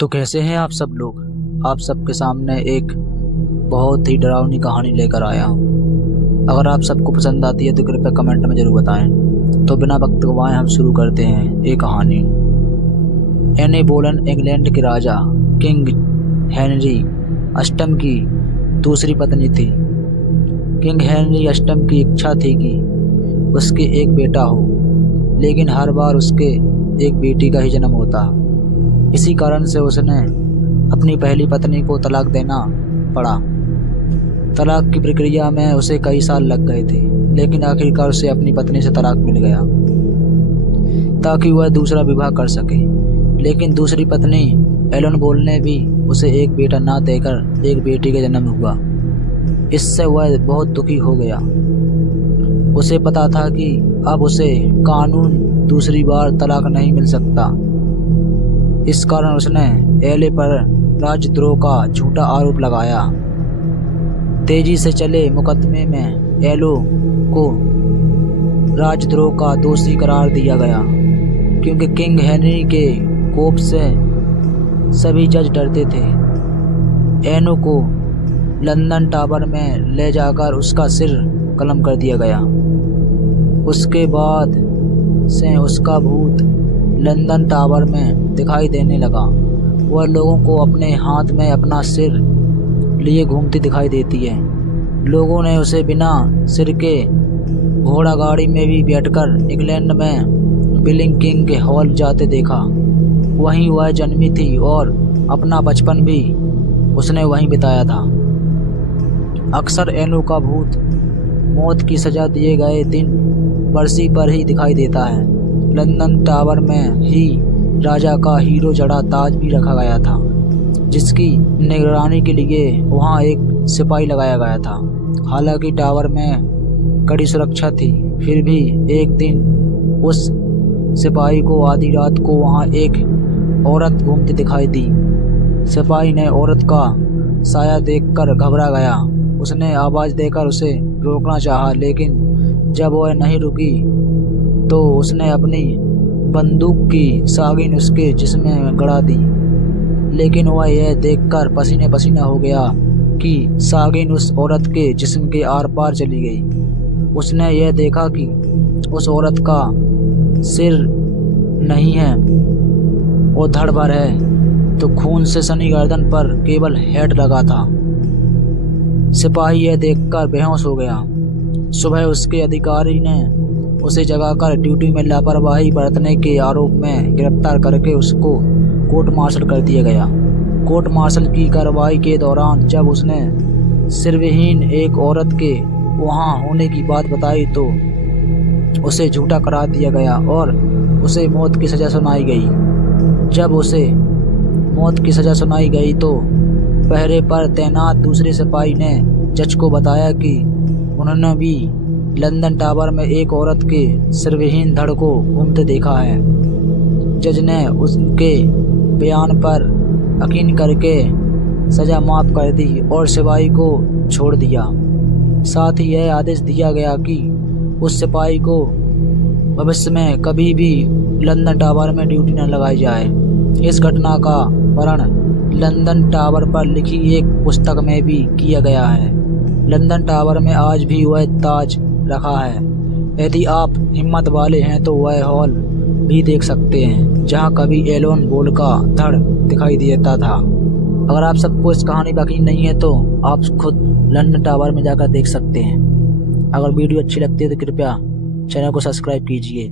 तो कैसे हैं आप सब लोग। आप सबके सामने एक बहुत ही डरावनी कहानी लेकर आया हूँ। अगर आप सबको पसंद आती है तो कृपया कमेंट में ज़रूर बताएं। तो बिना वक्त गवाए हम शुरू करते हैं ये कहानी। एनी बोलन इंग्लैंड के राजा किंग हेनरी अष्टम की दूसरी पत्नी थी। किंग हेनरी अष्टम की इच्छा थी कि उसके एक बेटा हो, लेकिन हर बार उसके एक बेटी का ही जन्म होता। इसी कारण से उसने अपनी पहली पत्नी को तलाक देना पड़ा। तलाक की प्रक्रिया में उसे कई साल लग गए थे, लेकिन आखिरकार उसे अपनी पत्नी से तलाक मिल गया ताकि वह दूसरा विवाह कर सके। लेकिन दूसरी पत्नी एलन बोल ने भी उसे एक बेटा ना देकर एक बेटी का जन्म हुआ। इससे वह बहुत दुखी हो गया। उसे पता था कि अब उसे कानून दूसरी बार तलाक नहीं मिल सकता। इस कारण उसने एले पर राजद्रोह का झूठा आरोप लगाया। तेजी से चले मुकदमे में एलो को राजद्रोह का दोषी करार दिया गया, क्योंकि किंग हेनरी के कोप से सभी जज डरते थे। एनो को लंदन टावर में ले जाकर उसका सिर कलम कर दिया गया। उसके बाद से उसका भूत लंदन टावर में दिखाई देने लगा। वह लोगों को अपने हाथ में अपना सिर लिए घूमती दिखाई देती है। लोगों ने उसे बिना सिर के घोड़ा गाड़ी में भी बैठकर इंग्लैंड में बिलिंग किंग के हॉल जाते देखा। वहीं वह जन्मी थी और अपना बचपन भी उसने वहीं बिताया था। अक्सर एनो का भूत मौत की सजा दिए गए दिन बरसी पर ही दिखाई देता है। लंदन टावर में ही राजा का हीरो जड़ा ताज भी रखा गया था, जिसकी निगरानी के लिए वहां एक सिपाही लगाया गया था। हालांकि टावर में कड़ी सुरक्षा थी, फिर भी एक दिन उस सिपाही को आधी रात को वहां एक औरत घूमती दिखाई दी। सिपाही ने औरत का साया देखकर घबरा गया। उसने आवाज देकर उसे रोकना चाहा, लेकिन जब वह नहीं रुकी तो उसने अपनी बंदूक की सागिन उसके जिस्म में गड़ा दी। लेकिन वह यह देखकर पसीने पसीना हो गया कि सागिन उस औरत के जिस्म के आर पार चली गई। उसने यह देखा कि उस औरत का सिर नहीं है और धड़ भर है, तो खून से सनी गर्दन पर केवल हेड लगा था। सिपाही यह देखकर बेहोश हो गया। सुबह उसके अधिकारी ने उसे जगाकर ड्यूटी में लापरवाही बरतने के आरोप में गिरफ्तार करके उसको कोर्ट मार्शल कर दिया गया। कोर्ट मार्शल की कार्रवाई के दौरान जब उसने सिरविहीन एक औरत के वहां होने की बात बताई तो उसे झूठा करार दिया गया और उसे मौत की सजा सुनाई गई। जब उसे मौत की सजा सुनाई गई तो पहरे पर तैनात दूसरे सिपाही ने जज को बताया कि उन्होंने भी लंदन टावर में एक औरत के सिरविहीन धड़ को घूमते देखा है। जज ने उनके बयान पर यकीन करके सजा माफ कर दी और सिपाही को छोड़ दिया। साथ ही यह आदेश दिया गया कि उस सिपाही को भविष्य में कभी भी लंदन टावर में ड्यूटी न लगाई जाए। इस घटना का वर्णन लंदन टावर पर लिखी एक पुस्तक में भी किया गया है। लंदन टावर में आज भी वह ताज रखा है। यदि आप हिम्मत वाले हैं तो वह हॉल भी देख सकते हैं जहां कभी एलोन बोल का धड़ दिखाई देता था। अगर आप सबको इस कहानी पर यकीन नहीं है तो आप खुद लंदन टावर में जाकर देख सकते हैं। अगर वीडियो अच्छी लगती है तो कृपया चैनल को सब्सक्राइब कीजिए।